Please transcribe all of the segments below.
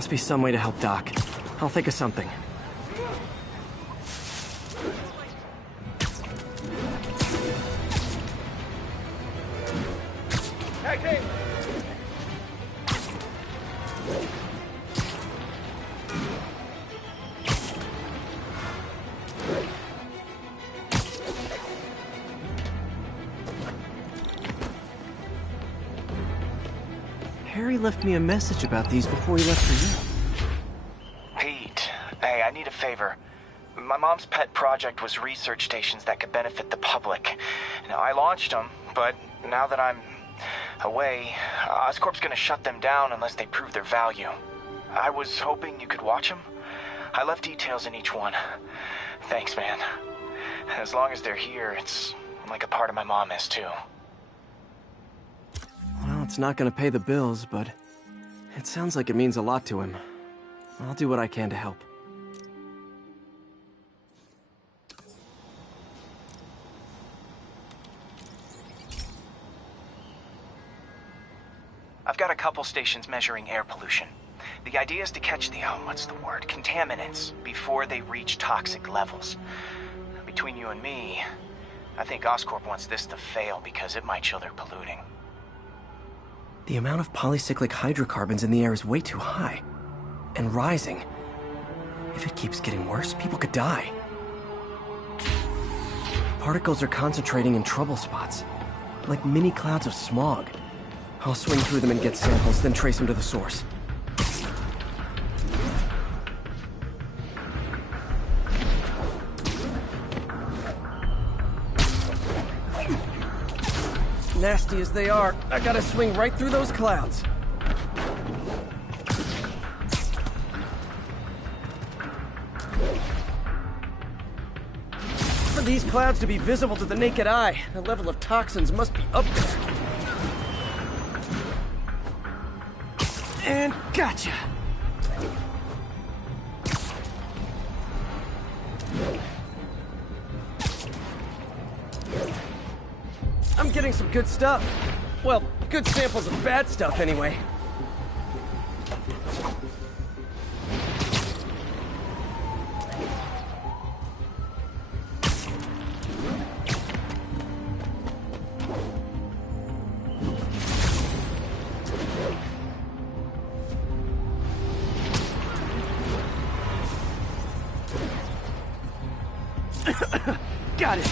Must be some way to help Doc. I'll think of something. Hey! Harry left me a message about these before he left for you. Pete, hey, I need a favor. My mom's pet project was research stations that could benefit the public. Now, I launched them, but now that I'm away, Oscorp's gonna shut them down unless they prove their value. I was hoping you could watch them. I left details in each one. Thanks, man. As long as they're here, it's like a part of my mom is, too. Well, it's not gonna pay the bills, but it sounds like it means a lot to him. I'll do what I can to help. I've got a couple stations measuring air pollution. The idea is to catch the, contaminants before they reach toxic levels. Between you and me, I think Oscorp wants this to fail because it might show they're polluting. The amount of polycyclic hydrocarbons in the air is way too high. And rising. If it keeps getting worse, people could die. Particles are concentrating in trouble spots, like mini clouds of smog. I'll swing through them and get samples, then trace them to the source. Nasty as they are, I gotta swing right through those clouds. For these clouds to be visible to the naked eye, the level of toxins must be up there. And gotcha! I'm getting some good stuff. Well, good samples of bad stuff, anyway. Got it.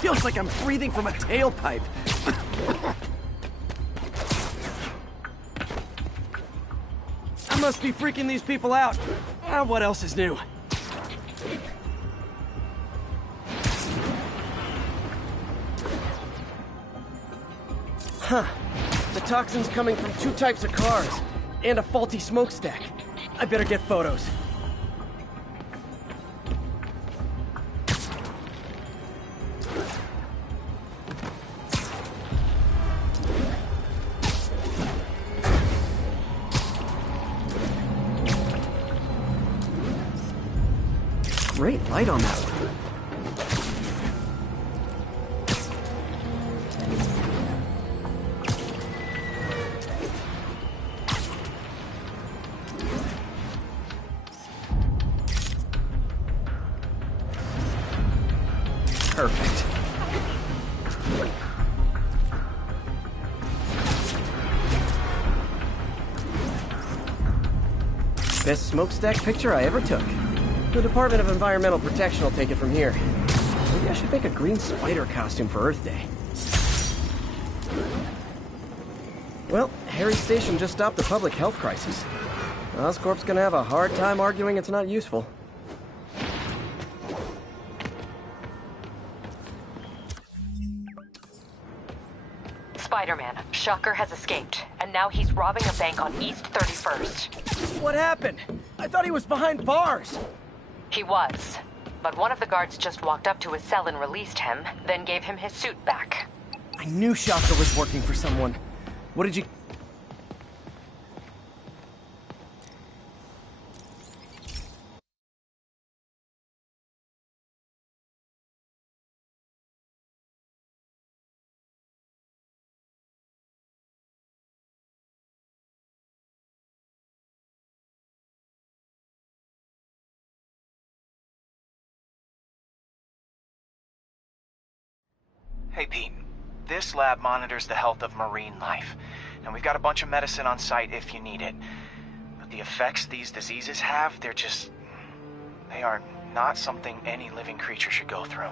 Feels like I'm breathing from a tailpipe. I must be freaking these people out. What else is new? Huh. The toxin's coming from two types of cars, and a faulty smokestack. I better get photos. Great light on that one. Perfect. Best smokestack picture I ever took. The Department of Environmental Protection will take it from here. Maybe I should make a green spider costume for Earth Day. Well, Harry's station just stopped the public health crisis. Oscorp's gonna have a hard time arguing it's not useful. Spider-Man, Shocker has escaped, and now he's robbing a bank on East 31st. What happened? I thought he was behind bars! He was, but one of the guards just walked up to his cell and released him, then gave him his suit back. I knew Shocker was working for someone. What did you... Hey, Pete. This lab monitors the health of marine life, and we've got a bunch of medicine on site if you need it. But the effects these diseases have, they are not something any living creature should go through.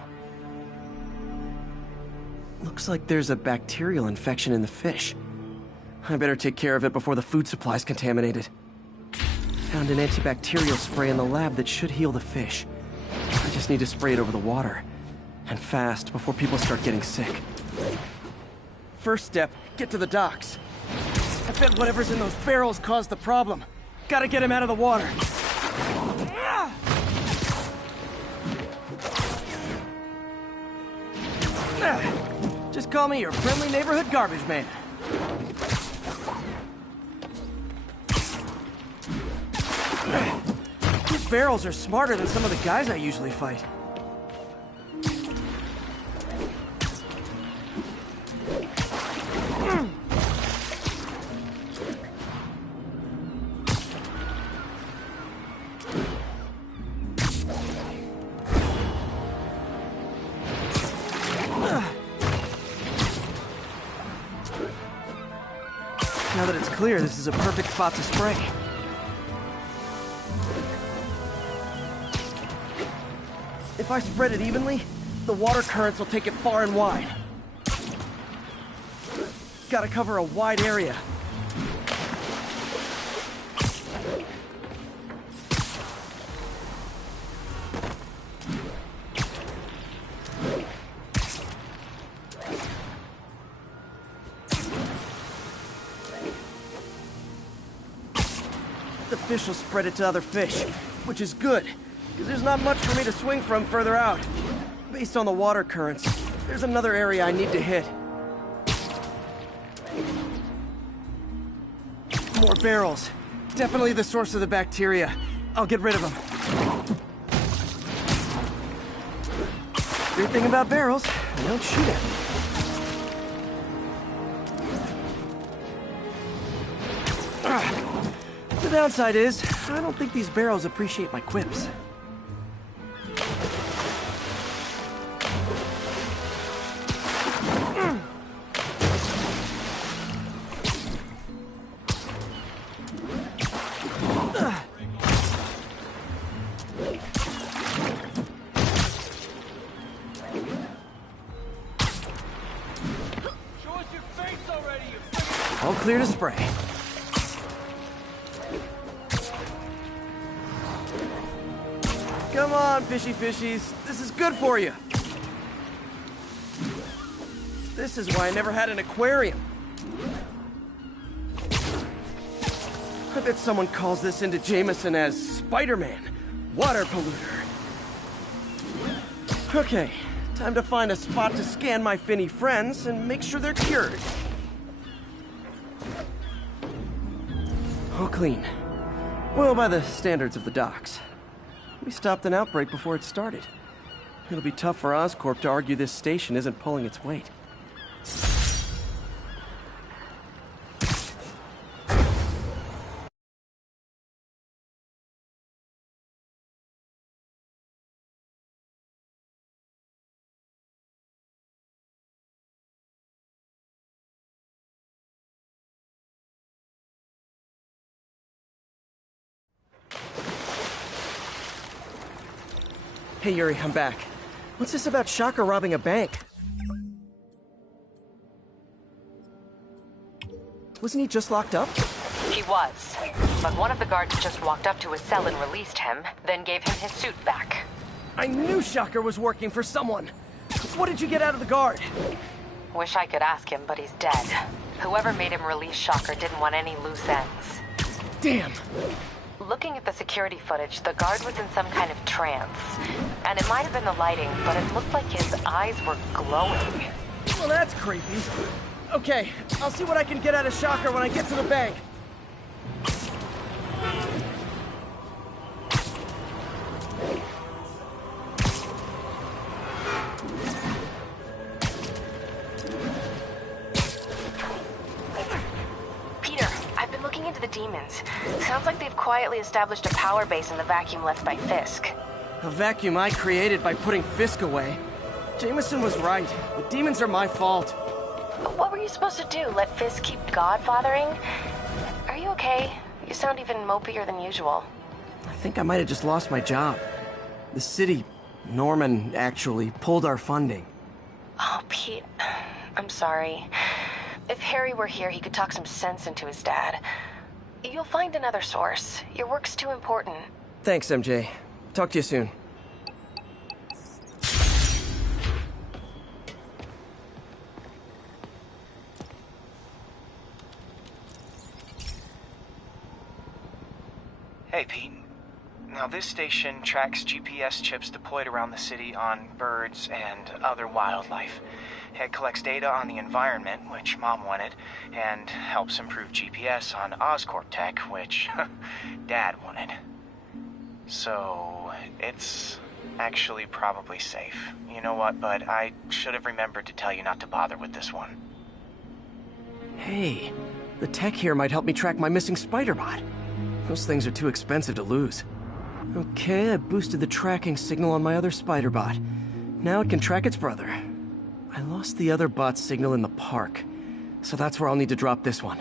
Looks like there's a bacterial infection in the fish. I better take care of it before the food supply's contaminated. Found an antibacterial spray in the lab that should heal the fish. I just need to spray it over the water. And fast, before people start getting sick. First step, get to the docks. I bet whatever's in those barrels caused the problem. Gotta get him out of the water. Just call me your friendly neighborhood garbage man. These barrels are smarter than some of the guys I usually fight. Now that it's clear, this is a perfect spot to spray. If I spread it evenly, the water currents will take it far and wide. Gotta cover a wide area. The fish will spread it to other fish, which is good, because there's not much for me to swing from further out. Based on the water currents, there's another area I need to hit. More barrels. Definitely the source of the bacteria. I'll get rid of them. Great thing about barrels, they don't shoot at me. The downside is, I don't think these barrels appreciate my quips. All clear to spray. Come on, fishy fishies. This is good for you. This is why I never had an aquarium. I bet someone calls this into Jameson as Spider-Man, water polluter. Okay, time to find a spot to scan my finny friends and make sure they're cured. All clean. Well, by the standards of the docks. We stopped an outbreak before it started. It'll be tough for Oscorp to argue this station isn't pulling its weight. Hey Yuri, I'm back. What's this about Shocker robbing a bank? Wasn't he just locked up? He was. But one of the guards just walked up to his cell and released him, then gave him his suit back. I knew Shocker was working for someone. What did you get out of the guard? Wish I could ask him, but he's dead. Whoever made him release Shocker didn't want any loose ends. Damn. Looking at the security footage, the guard was in some kind of trance. And it might have been the lighting, but it looked like his eyes were glowing. Well, that's creepy. Okay, I'll see what I can get out of Shocker when I get to the bank. Into the demons. Sounds like they've quietly established a power base in the vacuum left by Fisk. A vacuum I created by putting Fisk away. Jameson was right. The demons are my fault. What were you supposed to do? Let Fisk keep godfathering? Are you okay? You sound even mopier than usual. I think I might have just lost my job. The city, Norman, actually, pulled our funding. Oh, Pete. I'm sorry. If Harry were here, he could talk some sense into his dad. You'll find another source. Your work's too important. Thanks, MJ. Talk to you soon. Hey, Pete. Now, this station tracks GPS chips deployed around the city on birds and other wildlife. It collects data on the environment, which Mom wanted, and helps improve GPS on Oscorp tech, which Dad wanted. So, it's actually probably safe. You know what, bud? I should have remembered to tell you not to bother with this one. Hey, the tech here might help me track my missing spider bot. Those things are too expensive to lose. Okay, I boosted the tracking signal on my other spider bot. Now it can track its brother. I lost the other bot's signal in the park, so that's where I'll need to drop this one.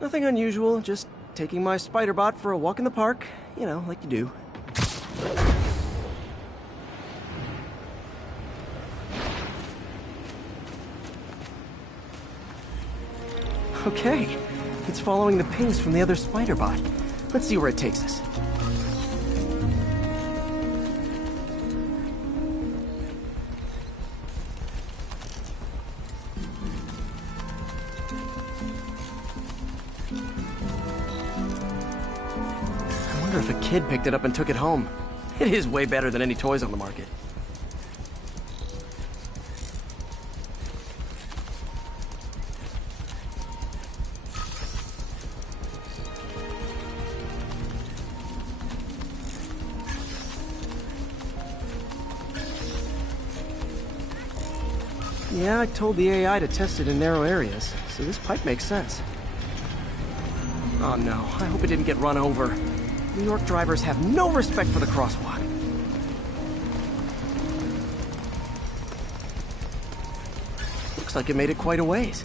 Nothing unusual, just taking my spider bot for a walk in the park, you know, like you do. Okay, it's following the pings from the other spider bot. Let's see where it takes us. I wonder if a kid picked it up and took it home. It is way better than any toys on the market. Yeah, I told the AI to test it in narrow areas, so this pipe makes sense. Oh no, I hope it didn't get run over. New York drivers have no respect for the crosswalk. Looks like it made it quite a ways.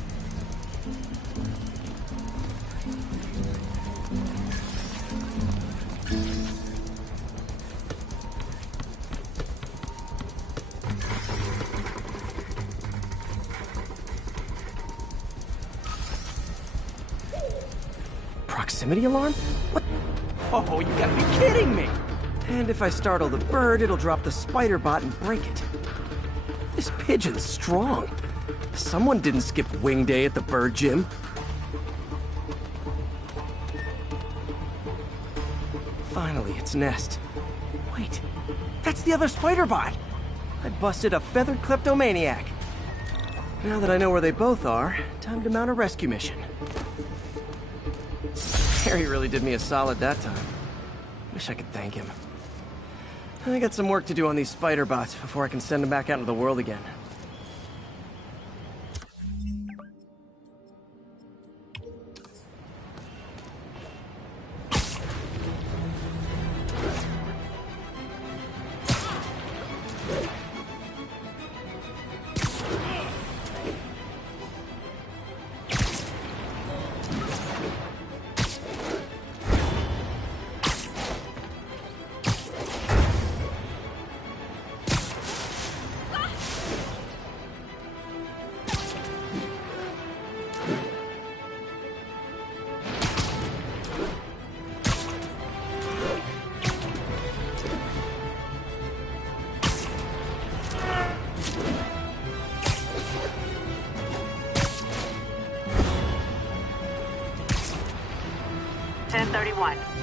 Proximity alarm? What? Oh, you gotta be kidding me! And if I startle the bird, it'll drop the spider bot and break it. This pigeon's strong. Someone didn't skip wing day at the bird gym. Finally, its nest. Wait, that's the other spider bot! I busted a feathered kleptomaniac. Now that I know where they both are, time to mount a rescue mission. Harry really did me a solid that time. Wish I could thank him. I got some work to do on these spider bots before I can send them back out into the world again.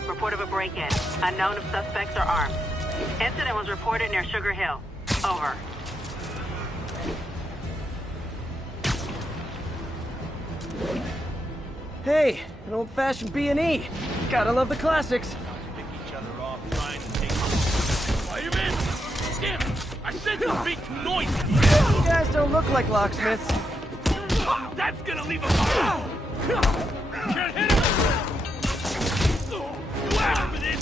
Report of a break-in. Unknown if suspects are armed. Incident was reported near Sugar Hill. Over. Hey, an old-fashioned B&E. Gotta love the classics. Pick each other off, trying to take... Fireman! Damn it! I said to be too noisy! You guys don't look like locksmiths. That's gonna leave a mark! Can't hit him! You asked for this!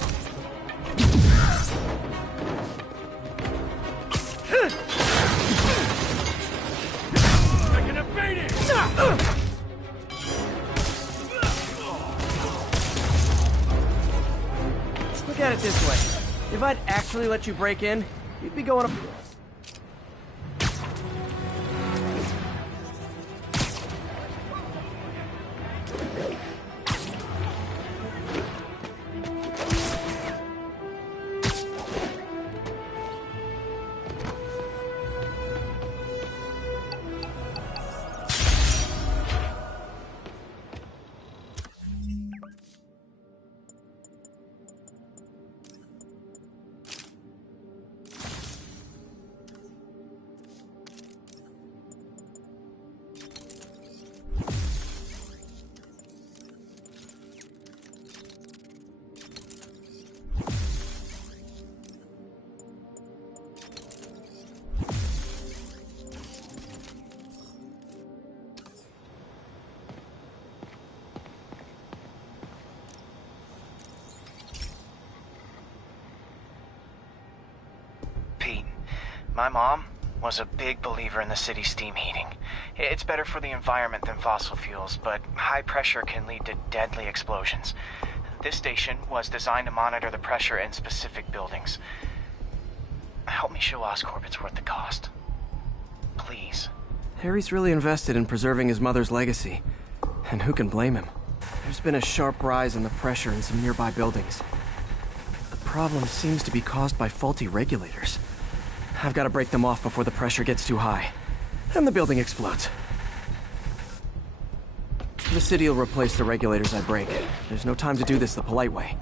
it this way. If I'd actually let you break in, you'd be going up... Pete, my mom was a big believer in the city's steam heating. It's better for the environment than fossil fuels, but high pressure can lead to deadly explosions. This station was designed to monitor the pressure in specific buildings. Help me show Oscorp it's worth the cost. Please. Harry's really invested in preserving his mother's legacy. And who can blame him? There's been a sharp rise in the pressure in some nearby buildings. The problem seems to be caused by faulty regulators. I've got to break them off before the pressure gets too high. And the building explodes. The city will replace the regulators I break. There's no time to do this the polite way.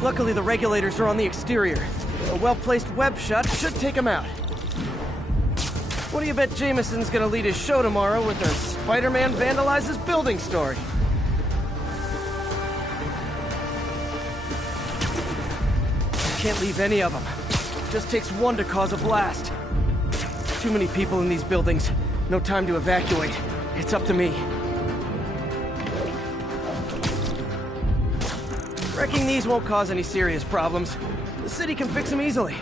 Luckily, the regulators are on the exterior. A well-placed web shot should take them out. What do you bet Jameson's gonna lead his show tomorrow with a Spider-Man vandalizes building story? Can't leave any of them. Just takes one to cause a blast. Too many people in these buildings. No time to evacuate. It's up to me. Wrecking these won't cause any serious problems. The city can fix them easily.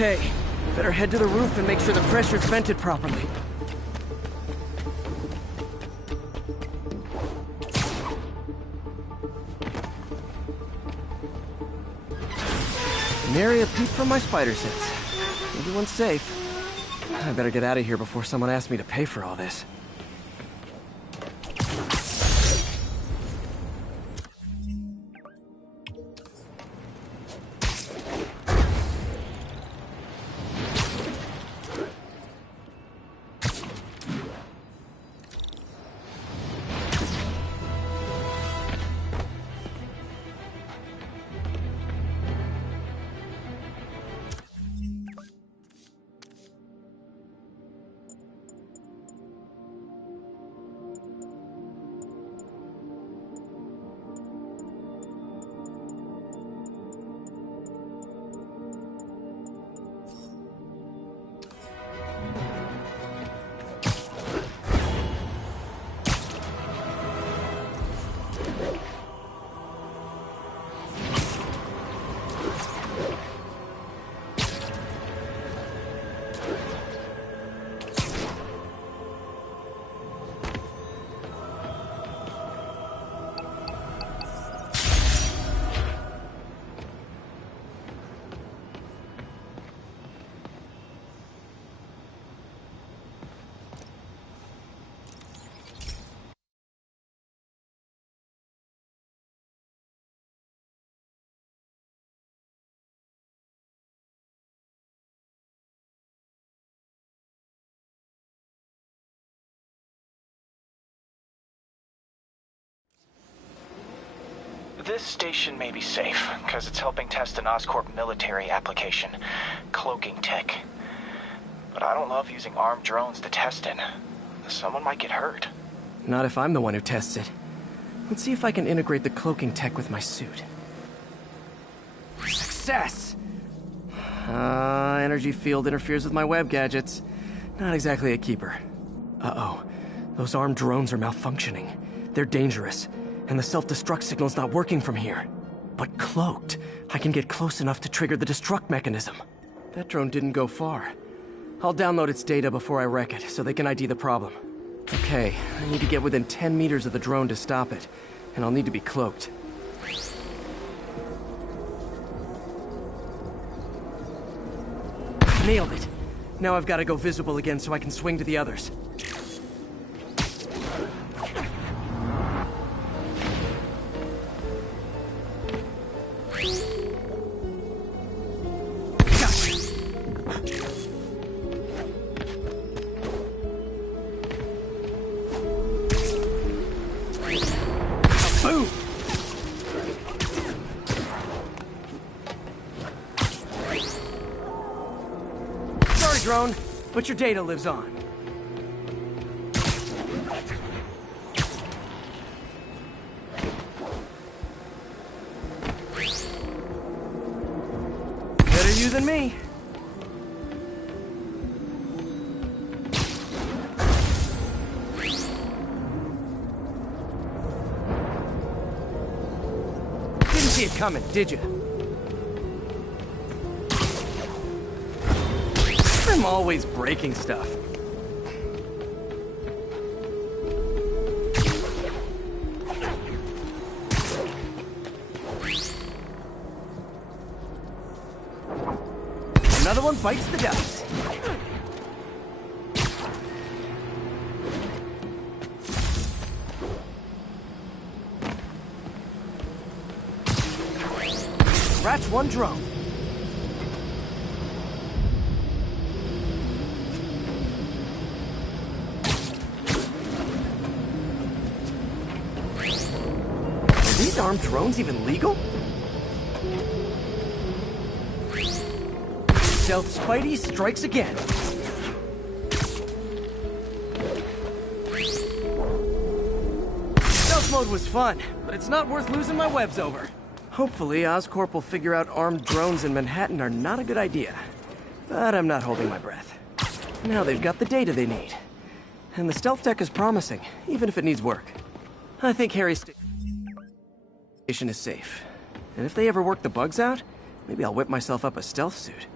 Okay, better head to the roof and make sure the pressure's vented properly. Nary a peep from my spider sense. Everyone's safe. I better get out of here before someone asks me to pay for all this. This station may be safe, because it's helping test an Oscorp military application, cloaking tech. But I don't love using armed drones to test in. Someone might get hurt. Not if I'm the one who tests it. Let's see if I can integrate the cloaking tech with my suit. Success! Energy field interferes with my web gadgets. Not exactly a keeper. Uh-oh. Those armed drones are malfunctioning. They're dangerous, and the self-destruct signal's not working from here. But cloaked, I can get close enough to trigger the destruct mechanism. That drone didn't go far. I'll download its data before I wreck it, so they can ID the problem. Okay, I need to get within 10 meters of the drone to stop it, and I'll need to be cloaked. Nailed it. Now I've got to go visible again so I can swing to the others. Boom! Sorry, drone, but your data lives on. Better you than me. Didn't see it coming, did you? I'm always breaking stuff. Another one bites the dust. Scratch one drone. Are these armed drones even legal? Stealth Spidey strikes again. Stealth mode was fun, but it's not worth losing my webs over. Hopefully, Oscorp will figure out armed drones in Manhattan are not a good idea. But I'm not holding my breath. Now they've got the data they need. And the stealth tech is promising, even if it needs work. I think Harry's station is safe. And if they ever work the bugs out, maybe I'll whip myself up a stealth suit.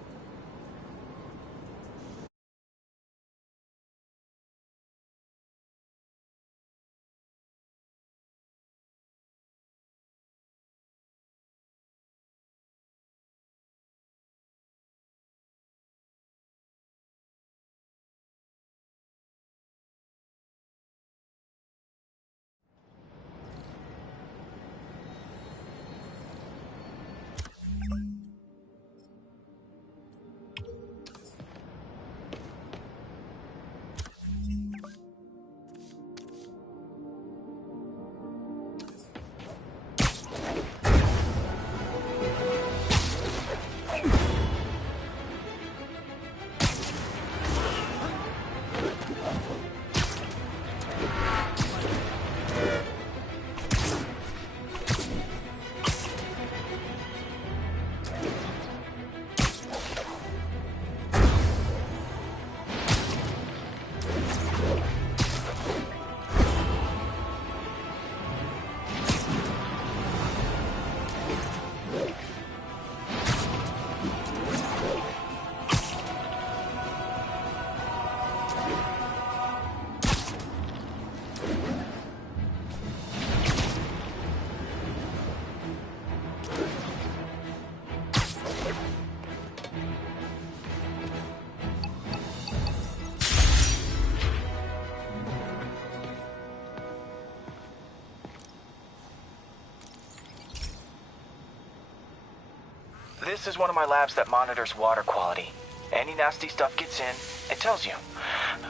This is one of my labs that monitors water quality. Any nasty stuff gets in, it tells you.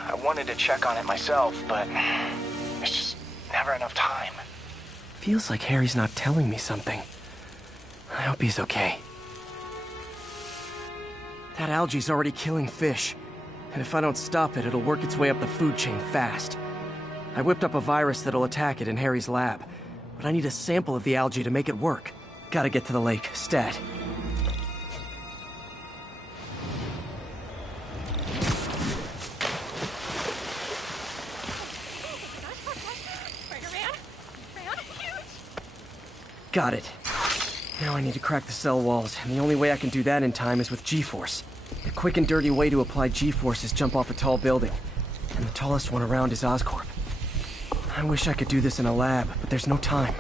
I wanted to check on it myself, but there's just never enough time. Feels like Harry's not telling me something. I hope he's okay. That algae's already killing fish. And if I don't stop it, it'll work its way up the food chain fast. I whipped up a virus that'll attack it in Harry's lab. But I need a sample of the algae to make it work. Gotta get to the lake, stat. Got it. Now I need to crack the cell walls, and the only way I can do that in time is with G-force. The quick and dirty way to apply G-force is jump off a tall building. And the tallest one around is Oscorp. I wish I could do this in a lab, but there's no time.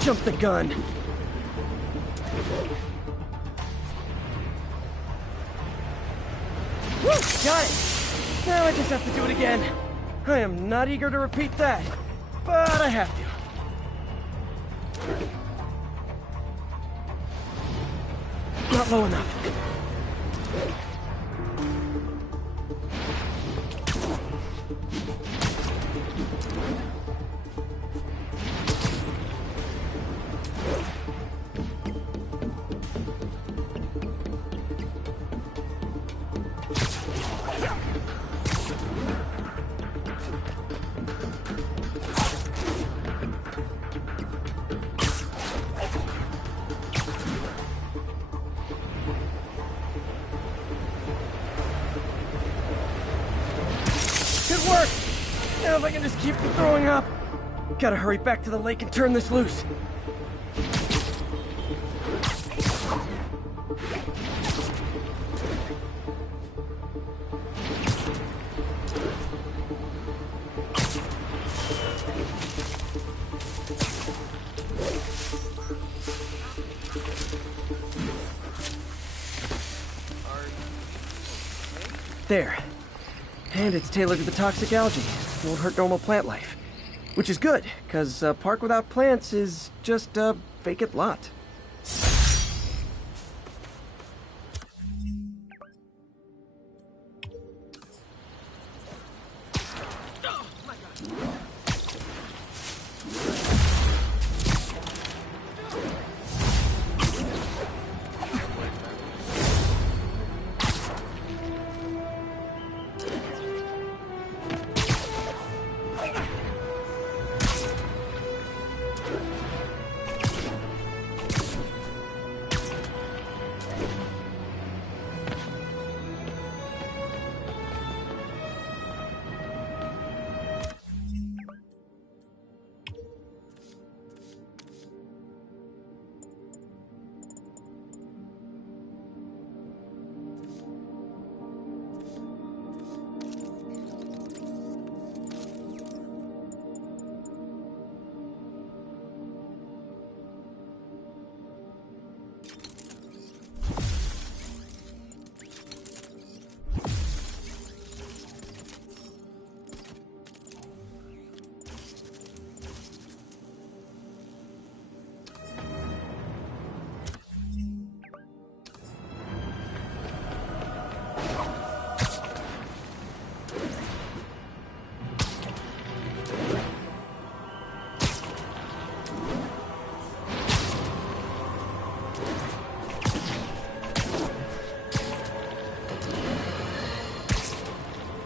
Jump the gun! Woo! Got it! Now I just have to do it again. I am not eager to repeat that, but I have to. Not low enough. Good work! Now if I can just keep from throwing up. Gotta hurry back to the lake and turn this loose. There. And it's tailored to the toxic algae. Won't hurt normal plant life. Which is good, because a park without plants is just a vacant lot.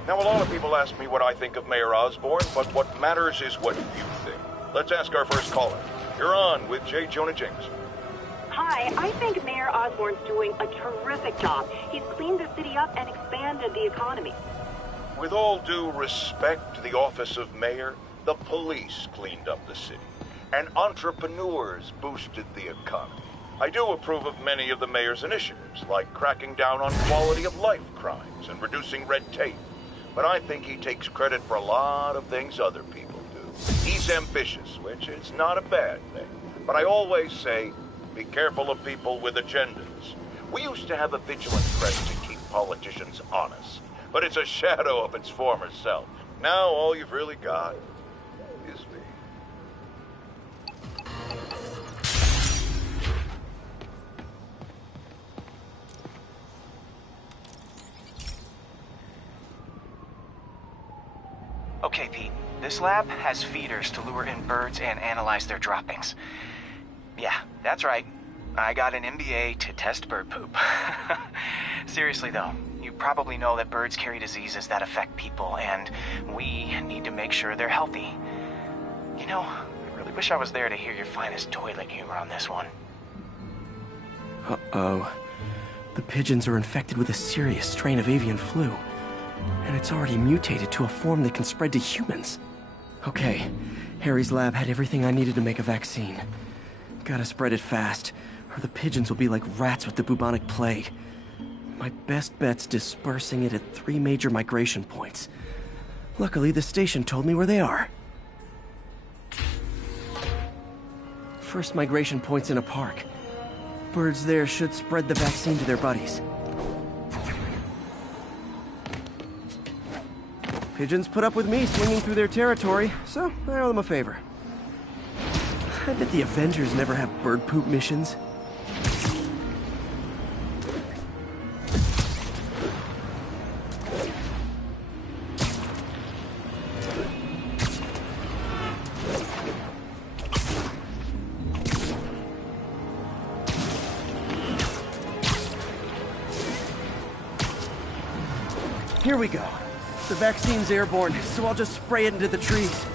Now, a lot of people ask me what I think of Mayor Osborn, but what matters is what you think. Let's ask our first caller. You're on with J. Jonah Jameson. Hi, I think Mayor Osborn's doing a terrific job. He's cleaned the city up and expanded the economy. With all due respect to the office of mayor, the police cleaned up the city, and entrepreneurs boosted the economy. I do approve of many of the mayor's initiatives, like cracking down on quality of life crimes and reducing red tape. But I think he takes credit for a lot of things other people do. He's ambitious, which is not a bad thing. But I always say, be careful of people with agendas. We used to have a vigilant press to keep politicians honest, but it's a shadow of its former self. Now all you've really got is me. Okay, Pete. This lab has feeders to lure in birds and analyze their droppings. Yeah, that's right. I got an MBA to test bird poop. Seriously though, you probably know that birds carry diseases that affect people, and we need to make sure they're healthy. You know, I really wish I was there to hear your finest toilet humor on this one. Uh-oh. The pigeons are infected with a serious strain of avian flu, and it's already mutated to a form that can spread to humans. Okay, Harry's lab had everything I needed to make a vaccine. Gotta spread it fast, or the pigeons will be like rats with the bubonic plague. My best bet's dispersing it at 3 major migration points. Luckily, the station told me where they are. First migration point's in a park. Birds there should spread the vaccine to their buddies. Pigeons put up with me swinging through their territory, so I owe them a favor. I bet the Avengers never have bird poop missions. Here we go. The vaccine's airborne, so I'll just spray it into the trees.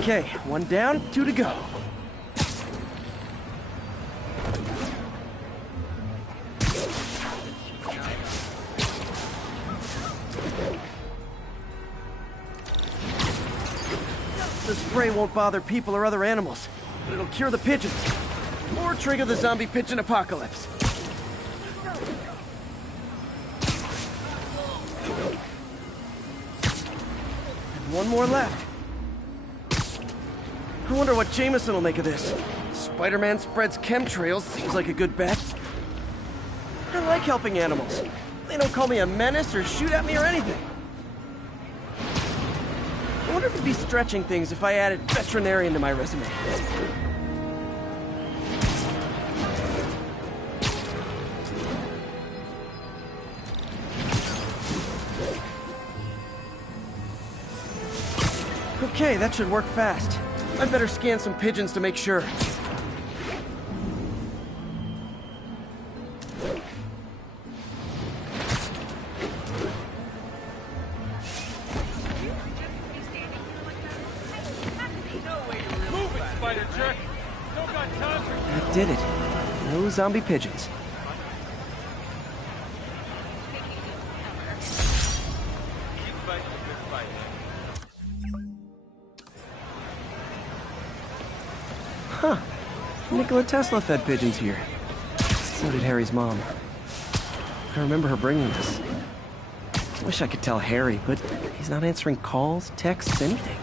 Okay, 1 down, 2 to go. The spray won't bother people or other animals, but it'll cure the pigeons. Or trigger the zombie pigeon apocalypse. And 1 more left. I wonder what Jameson will make of this. Spider-Man spreads chemtrails, seems like a good bet. I like helping animals. They don't call me a menace or shoot at me or anything. I wonder if it'd be stretching things if I added veterinarian to my resume. Okay, that should work fast. I'd better scan some pigeons to make sure. That did it. No zombie pigeons. Huh. Nikola Tesla fed pigeons here. So did Harry's mom. I remember her bringing this. Wish I could tell Harry, but he's not answering calls, texts, anything.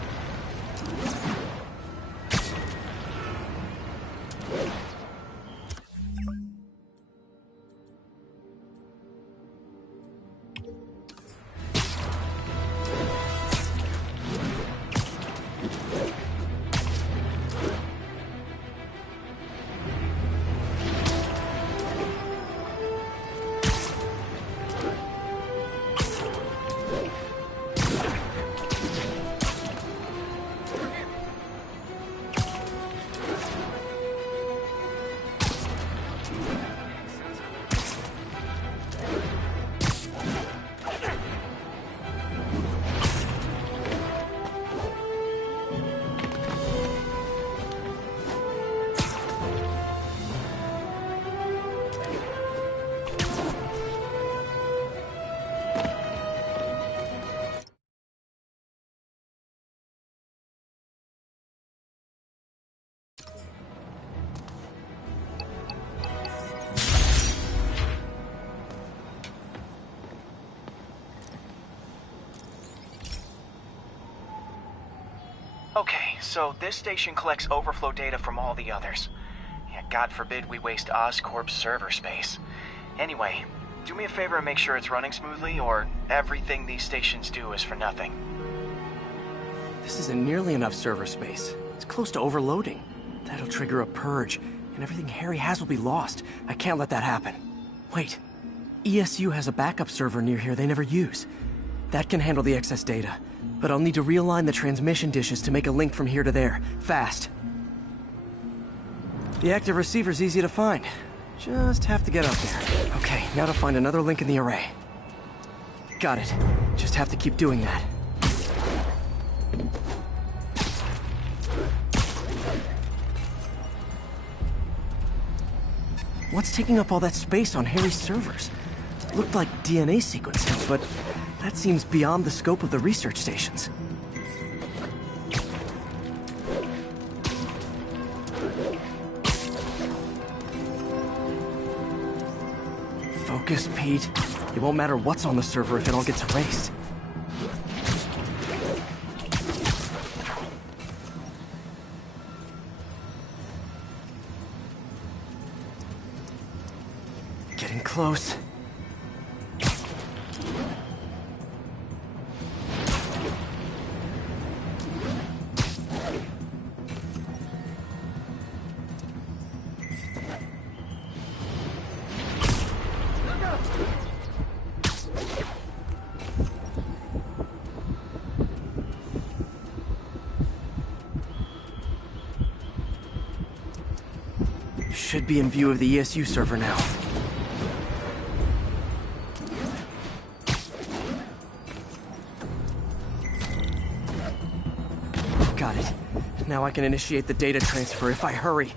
Okay, so this station collects overflow data from all the others. Yeah, God forbid we waste Oscorp's server space. Anyway, do me a favor and make sure it's running smoothly, or everything these stations do is for nothing. This isn't nearly enough server space. It's close to overloading. That'll trigger a purge, and everything Harry has will be lost. I can't let that happen. Wait, ESU has a backup server near here they never use. That can handle the excess data, but I'll need to realign the transmission dishes to make a link from here to there, fast. The active receiver's easy to find. Just have to get up there. Okay, now to find another link in the array. Got it. Just have to keep doing that. What's taking up all that space on Harry's servers? Looked like DNA sequencing, but that seems beyond the scope of the research stations. Focus, Pete. It won't matter what's on the server if it all gets erased. Getting close. Should be in view of the ESU server now. Got it. Now I can initiate the data transfer if I hurry.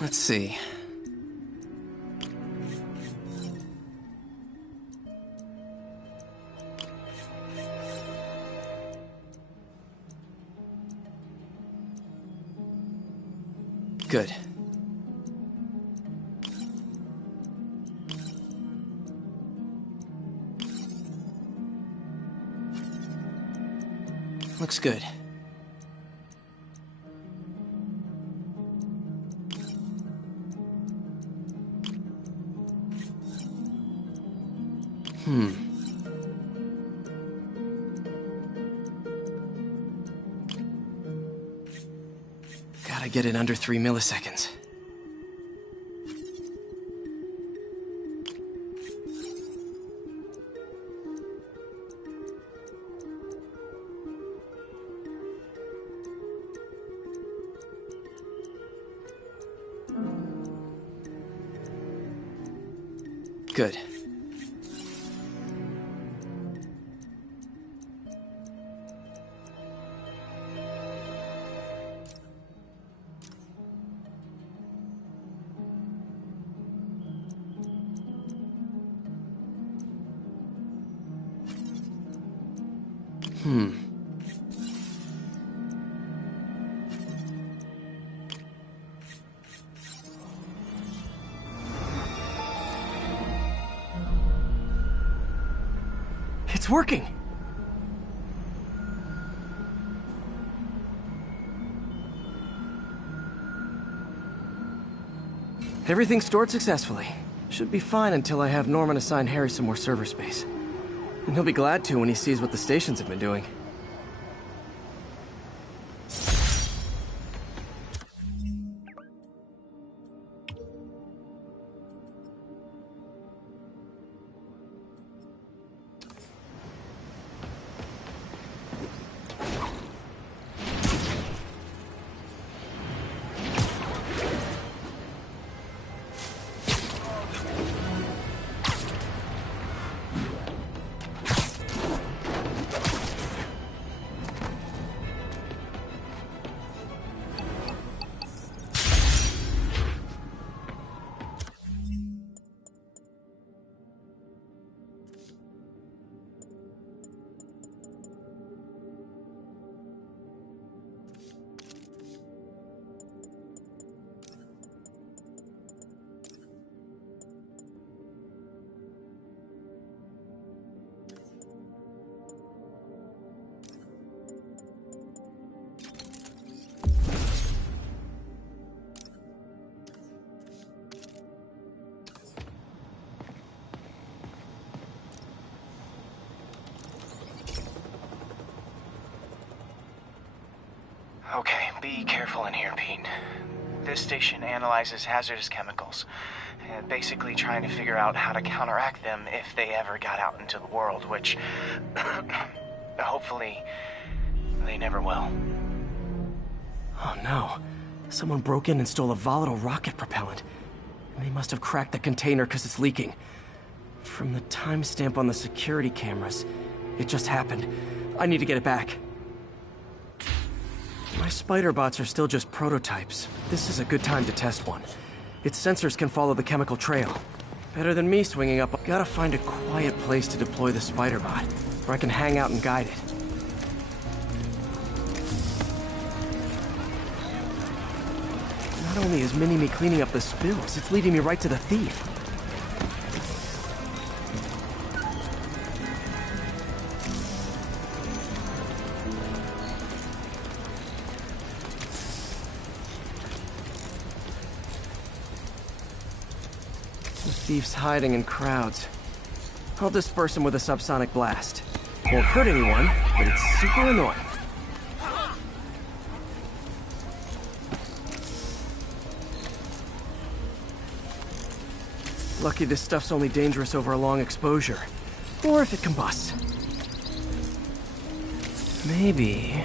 Let's see. Good. Looks good. Gotta get it under 3 milliseconds. Good. It's working! Everything's stored successfully. Should be fine until I have Norman assign Harry some more server space. And he'll be glad to when he sees what the stations have been doing. Okay, be careful in here, Pete. This station analyzes hazardous chemicals, basically trying to figure out how to counteract them if they ever got out into the world, which hopefully they never will. Oh no. Someone broke in and stole a volatile rocket propellant. And they must have cracked the container because it's leaking. From the timestamp on the security cameras, it just happened. I need to get it back. My spider bots are still just prototypes. This is a good time to test one. Its sensors can follow the chemical trail. Better than me swinging up. Gotta find a quiet place to deploy the spider bot, where I can hang out and guide it. Not only is Mini-Me cleaning up the spills, it's leading me right to the thief. The thief's hiding in crowds. I'll disperse him with a subsonic blast. Won't hurt anyone, but it's super annoying. Lucky this stuff's only dangerous over a long exposure. Or if it combusts. Maybe...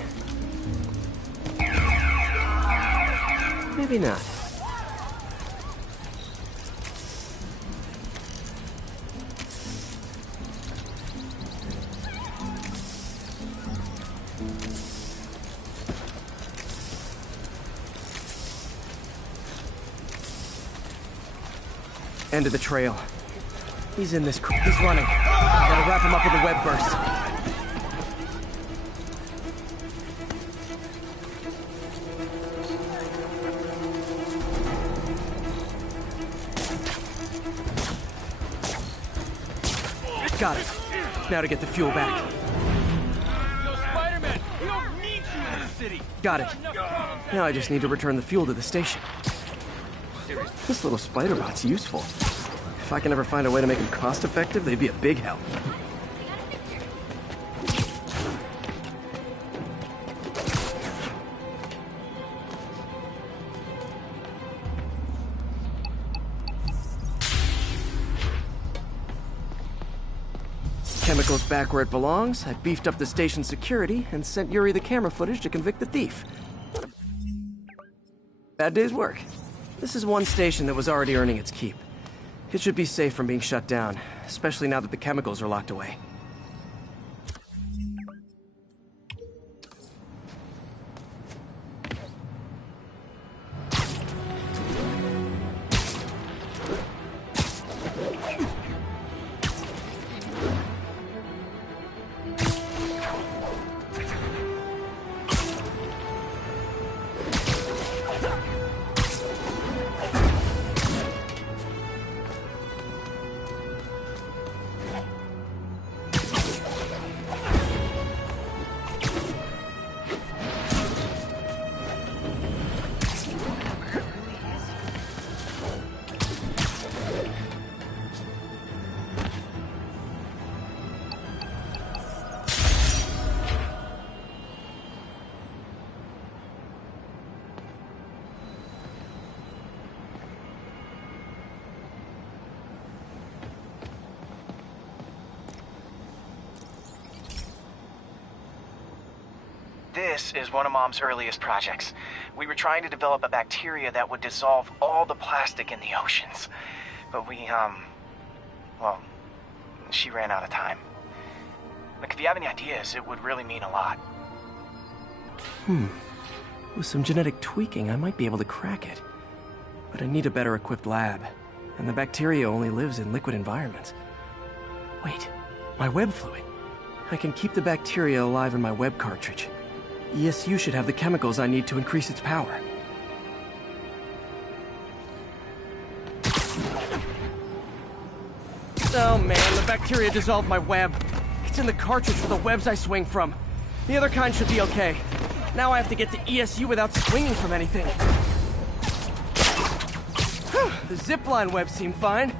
maybe not. End of the trail. He's in this. He's running. Gotta wrap him up with a web burst. Got it. Now to get the fuel back. Yo, Spider-Man, we don't need you in the city. Got it. Now I just need to return the fuel to the station. This little spider bot's useful. If I can ever find a way to make them cost-effective, they'd be a big help. Chemicals back where it belongs. I beefed up the station security and sent Yuri the camera footage to convict the thief. Bad day's work. This is one station that was already earning its keep. It should be safe from being shut down, especially now that the chemicals are locked away. This is one of Mom's earliest projects. We were trying to develop a bacteria that would dissolve all the plastic in the oceans. But well, she ran out of time. Look, if you have any ideas, it would really mean a lot. With some genetic tweaking, I might be able to crack it. But I need a better equipped lab. And the bacteria only lives in liquid environments. Wait, my web fluid. I can keep the bacteria alive in my web cartridge. ESU should have the chemicals I need to increase its power. Oh man, the bacteria dissolved my web. It's in the cartridge for the webs I swing from. The other kind should be okay. Now I have to get to ESU without swinging from anything. The zipline webs seem fine.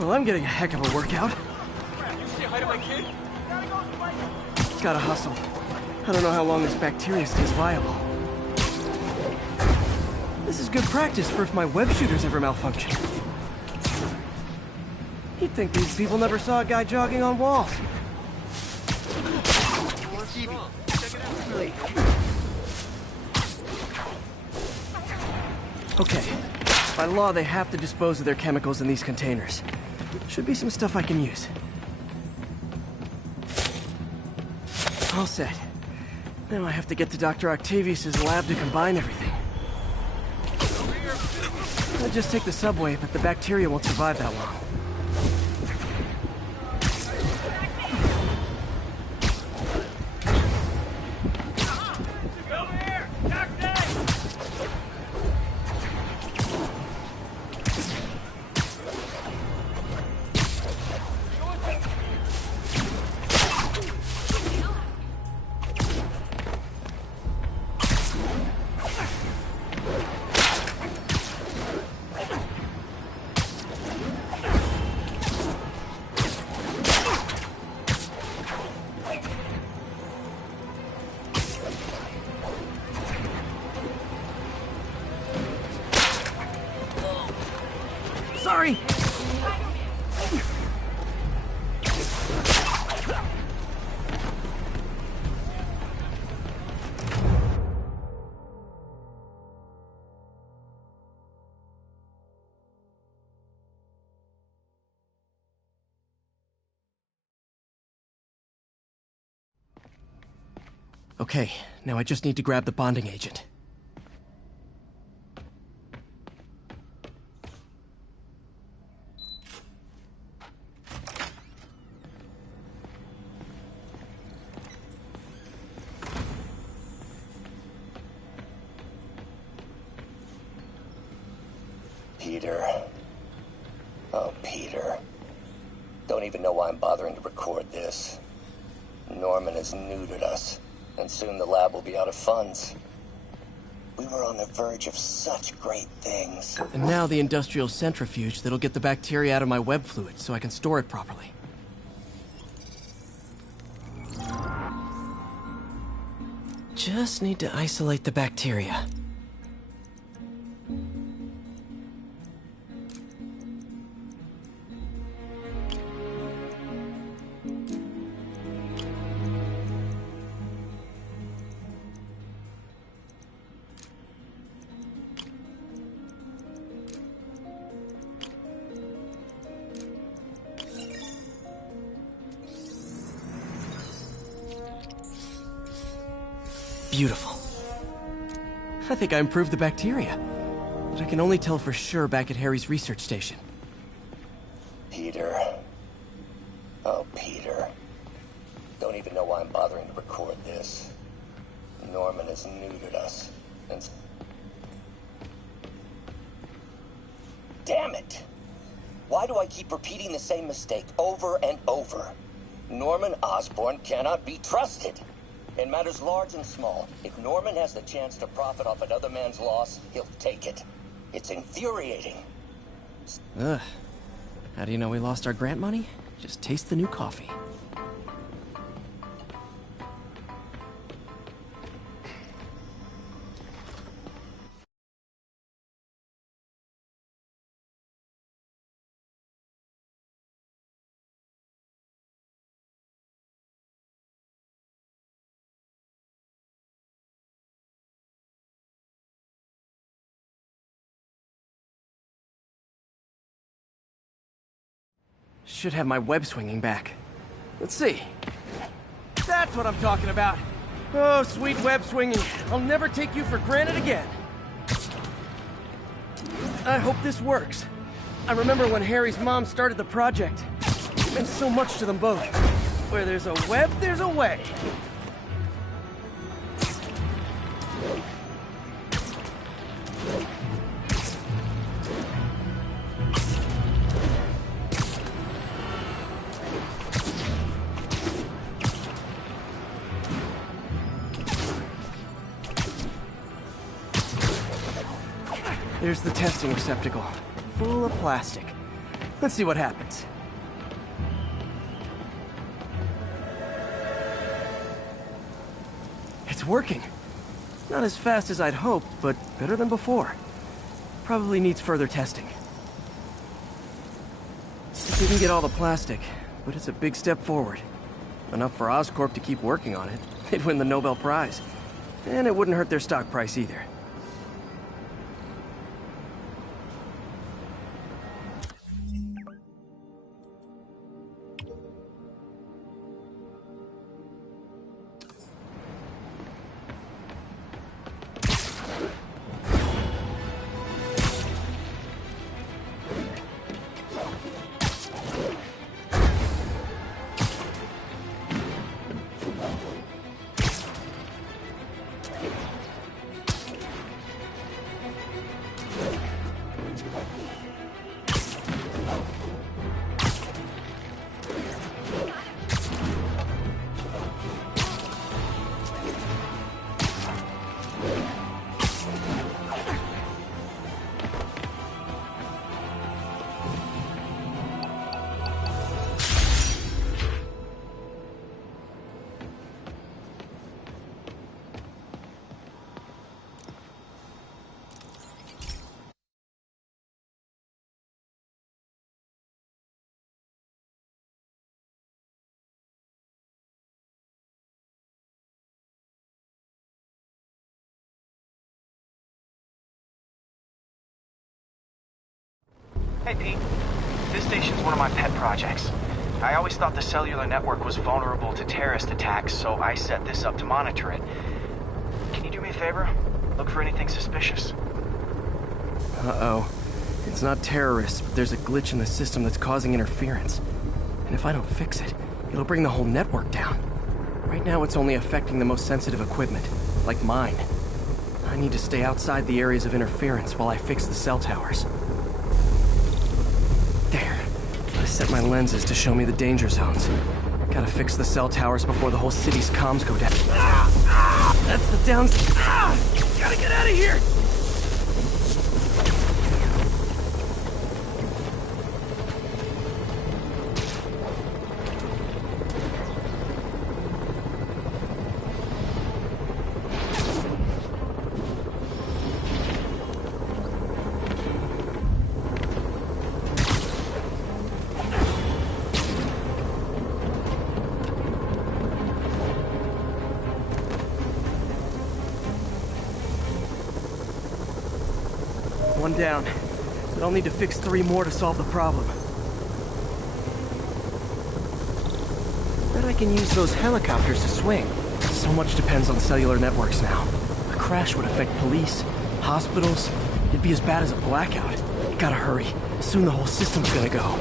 Well, I'm getting a heck of a workout. You say hi to my kid? Gotta hustle. I don't know how long this bacteria stays viable. This is good practice for if my web shooters ever malfunction. You'd think these people never saw a guy jogging on walls. Okay. By law, they have to dispose of their chemicals in these containers. Should be some stuff I can use. All set. Now I have to get to Dr. Octavius's lab to combine everything. I'll just take the subway, but the bacteria won't survive that long. Sorry! Okay, now I just need to grab the bonding agent. Peter. Oh, Peter. Don't even know why I'm bothering to record this. Norman has neutered us, and soon the lab will be out of funds. We were on the verge of such great things. And now the industrial centrifuge that'll get the bacteria out of my web fluid so I can store it properly. Just need to isolate the bacteria. Beautiful. I think I improved the bacteria, but I can only tell for sure back at Harry's research station. Peter. Oh, Peter. Don't even know why I'm bothering to record this. Norman has neutered us, and... Damn it! Why do I keep repeating the same mistake over and over? Norman Osborn cannot be trusted. In matters large and small, if Norman has the chance to profit off another man's loss, he'll take it. It's infuriating. Ugh. How do you know we lost our grant money? Just taste the new coffee. Should have my web swinging back. Let's see. That's what I'm talking about. Oh, sweet web swinging. I'll never take you for granted again. I hope this works. I remember when Harry's mom started the project. It meant so much to them both. Where there's a web, there's a way. There's the testing receptacle, full of plastic. Let's see what happens. working. Not as fast as I'd hoped, but better than before. Probably needs further testing. Didn't get all the plastic, but it's a big step forward. Enough for Oscorp to keep working on it. They'd win the Nobel Prize. And it wouldn't hurt their stock price either. Hey, Pete. This station's one of my pet projects. I always thought the cellular network was vulnerable to terrorist attacks, so I set this up to monitor it. Can you do me a favor? Look for anything suspicious. Uh-oh. It's not terrorists, but there's a glitch in the system that's causing interference. And if I don't fix it, it'll bring the whole network down. Right now it's only affecting the most sensitive equipment, like mine. I need to stay outside the areas of interference while I fix the cell towers. There. I set my lenses to show me the danger zones. Gotta fix the cell towers before the whole city's comms go down. That's the gotta get out of here! One down, but I'll need to fix 3 more to solve the problem. Bet I can use those helicopters to swing. So much depends on cellular networks now. A crash would affect police, hospitals. It'd be as bad as a blackout. Gotta hurry. Soon the whole system's gonna go.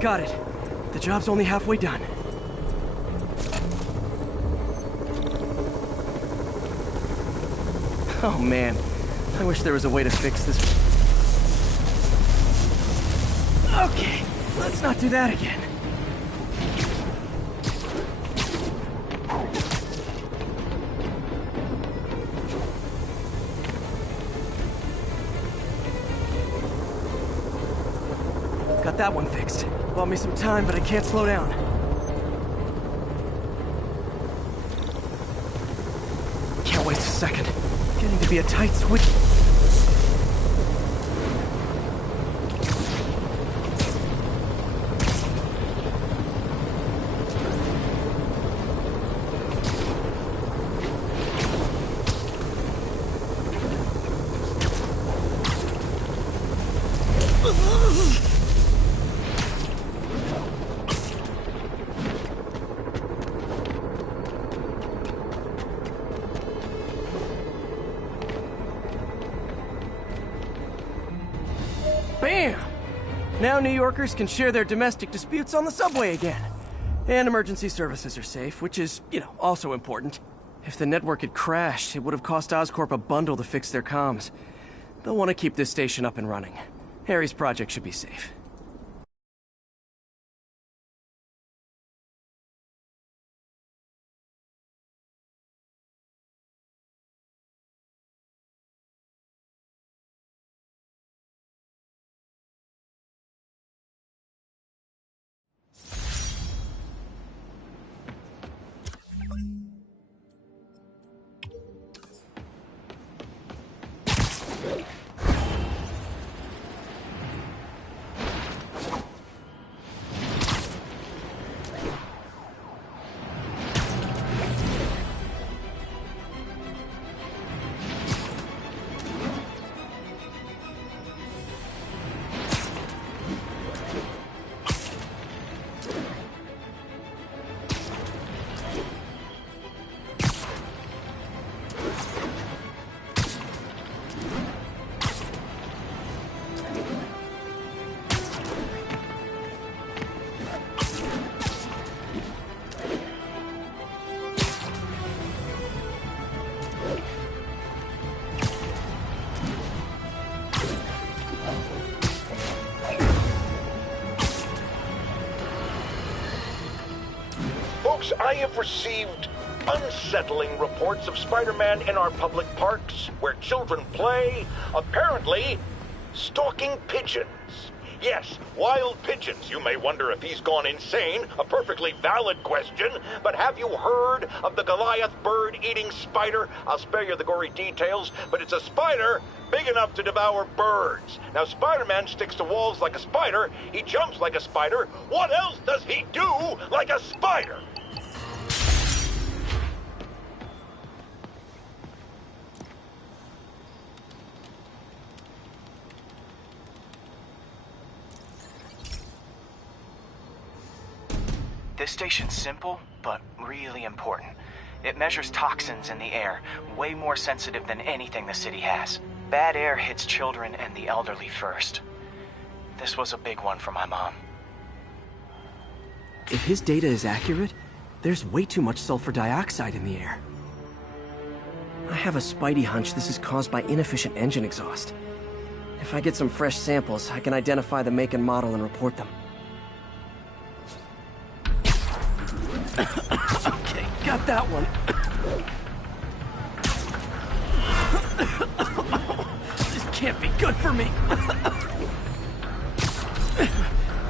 Got it. The job's only halfway done. Oh man, I wish there was a way to fix this. Okay, let's not do that again. Got that one fixed. Bought me some time, but I can't slow down. Can't waste a second. Getting to be a tight switch. Bam! Now New Yorkers can share their domestic disputes on the subway again. And emergency services are safe, which is, also important. If the network had crashed, it would have cost Oscorp a bundle to fix their comms. They'll want to keep this station up and running. Harry's project should be safe. Folks, I have received unsettling reports of Spider-Man in our public parks, where children play, apparently stalking pigeons. Yes, wild pigeons. You may wonder if he's gone insane, a perfectly valid question, but have you heard of the Goliath bird-eating spider? I'll spare you the gory details, but it's a spider big enough to devour birds. Now, Spider-Man sticks to walls like a spider, he jumps like a spider. What else does he do like a spider? This station's simple, but really important. It measures toxins in the air, way more sensitive than anything the city has. Bad air hits children and the elderly first. This was a big one for my mom. If his data is accurate, there's way too much sulfur dioxide in the air. I have a spidey hunch this is caused by inefficient engine exhaust. If I get some fresh samples, I can identify the make and model and report them. Okay, got that one. This can't be good for me.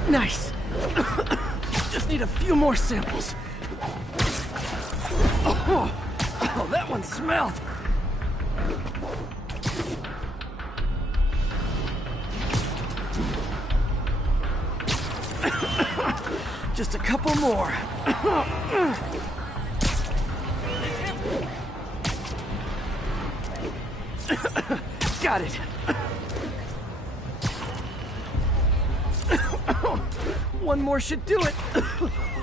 Nice. Just need a few more samples. Oh, that one smelled. Just a couple more. Got it. One more should do it.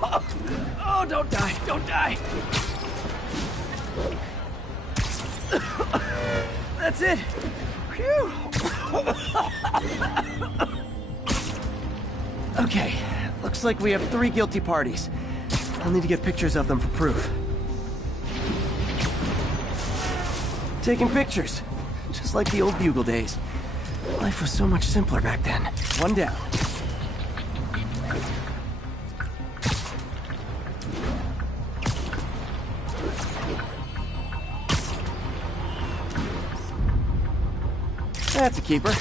Oh, don't die, don't die. That's it. Phew. Okay, looks like we have 3 guilty parties. I'll need to get pictures of them for proof. Taking pictures, just like the old Bugle days. Life was so much simpler back then. One down. That's a keeper.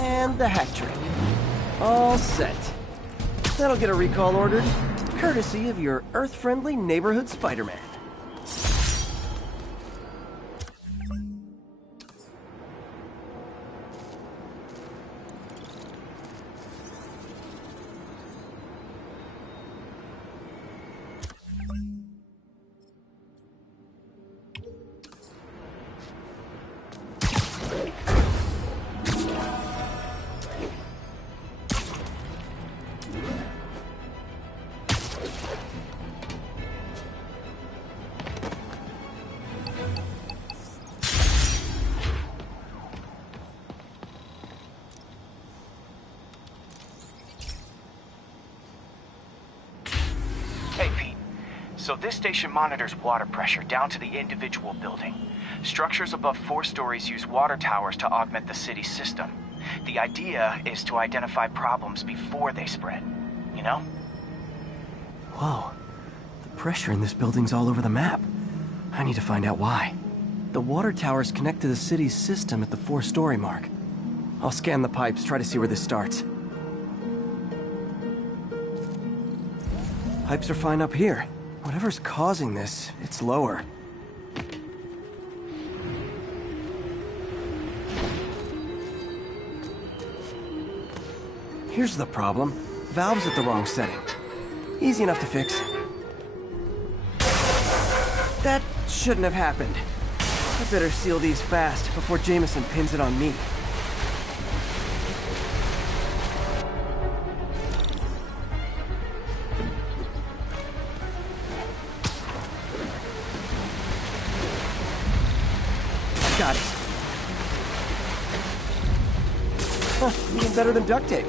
And the hack trick. All set. That'll get a recall ordered, courtesy of your Earth-friendly neighborhood Spider-Man. Hey, Pete. So this station monitors water pressure down to the individual building. Structures above 4 stories use water towers to augment the city's system. The idea is to identify problems before they spread, you know? Whoa. The pressure in this building's all over the map. I need to find out why. The water towers connect to the city's system at the 4-story mark. I'll scan the pipes, try to see where this starts. Pipes are fine up here. Whatever's causing this, it's lower. Here's the problem. Valve's at the wrong setting. Easy enough to fix. That shouldn't have happened. I better seal these fast before Jameson pins it on me. Got it. Huh, even better than duct tape.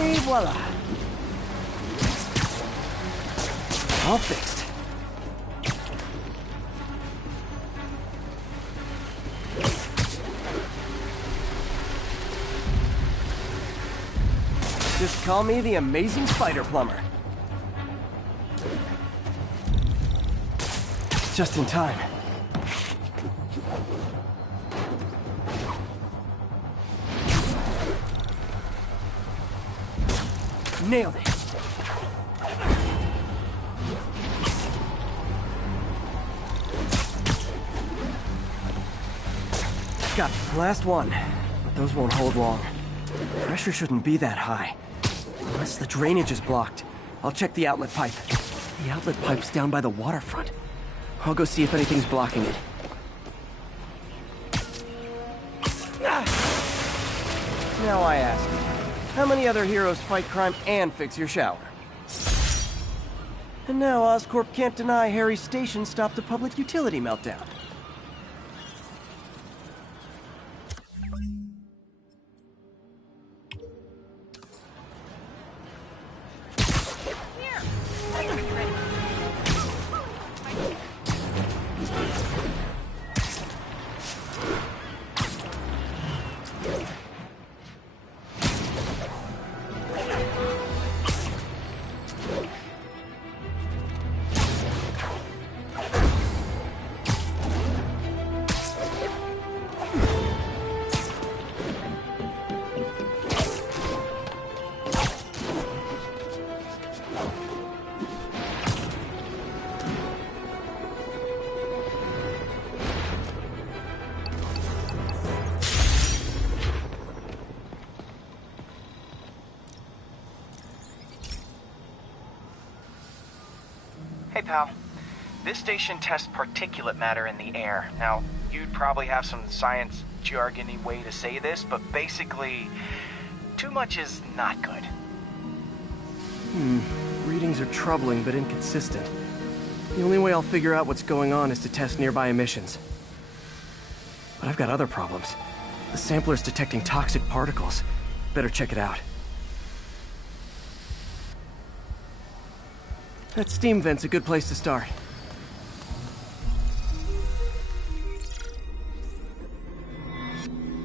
Et voila. All fixed. Just call me the amazing spider plumber. Just in time. Nailed it. Got it. Last one. But those won't hold long. Pressure shouldn't be that high. Unless the drainage is blocked. I'll check the outlet pipe. The outlet pipe's down by the waterfront. I'll go see if anything's blocking it. Now I ask you, how many other heroes fight crime and fix your shower? And now Oscorp can't deny Harry's station stopped a public utility meltdown. Hey, pal. This station tests particulate matter in the air. Now, you'd probably have some science jargony way to say this, but basically, too much is not good. Readings are troubling but inconsistent. The only way I'll figure out what's going on is to test nearby emissions. But I've got other problems. The sampler's detecting toxic particles. Better check it out. That steam vent's a good place to start.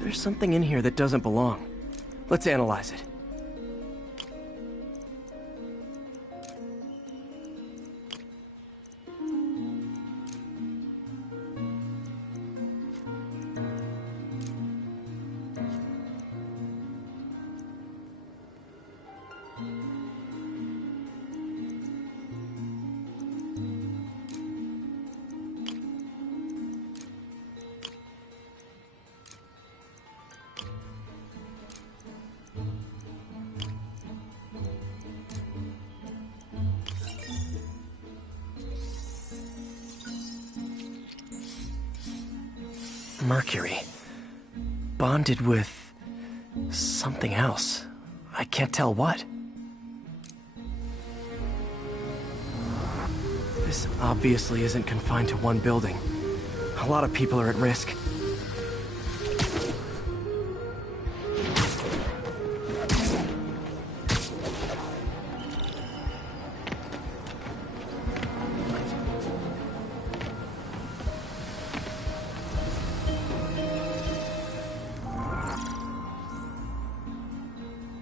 There's something in here that doesn't belong. Let's analyze it. Mercury. Bonded with something else. I can't tell what. This obviously isn't confined to one building. A lot of people are at risk.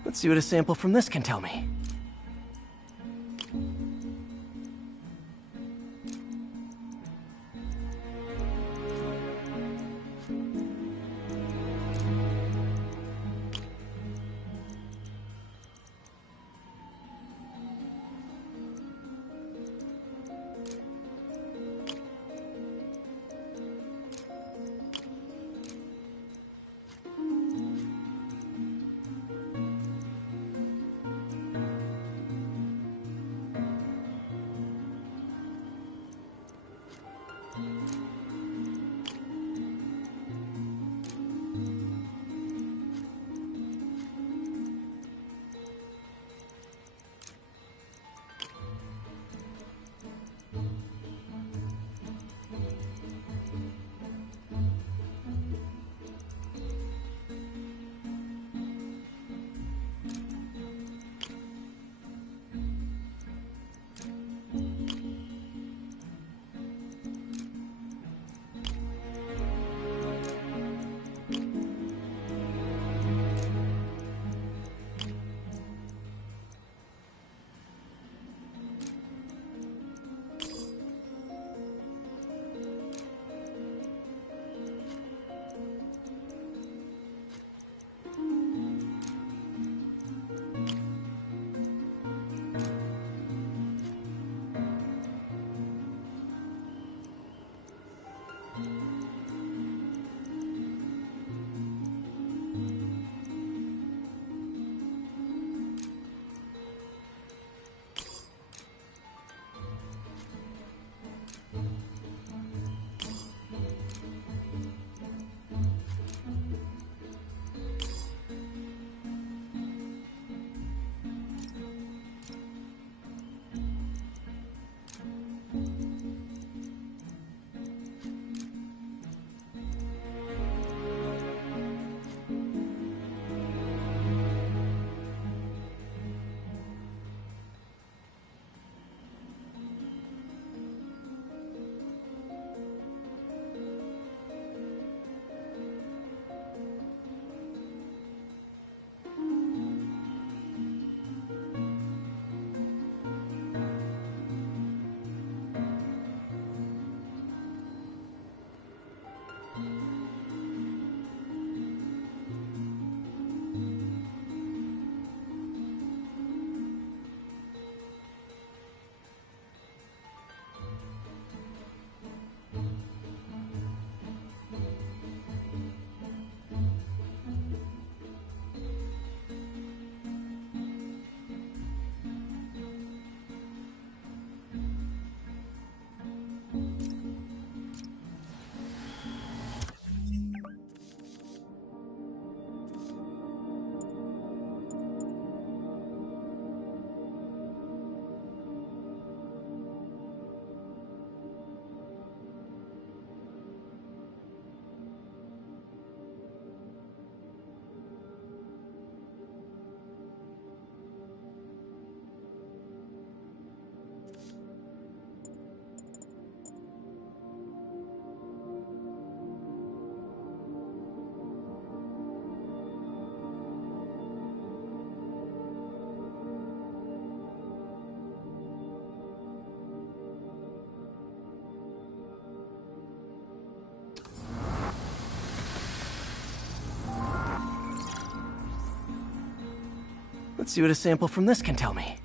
Let's see what a sample from this can tell me. Let's see what a sample from this can tell me.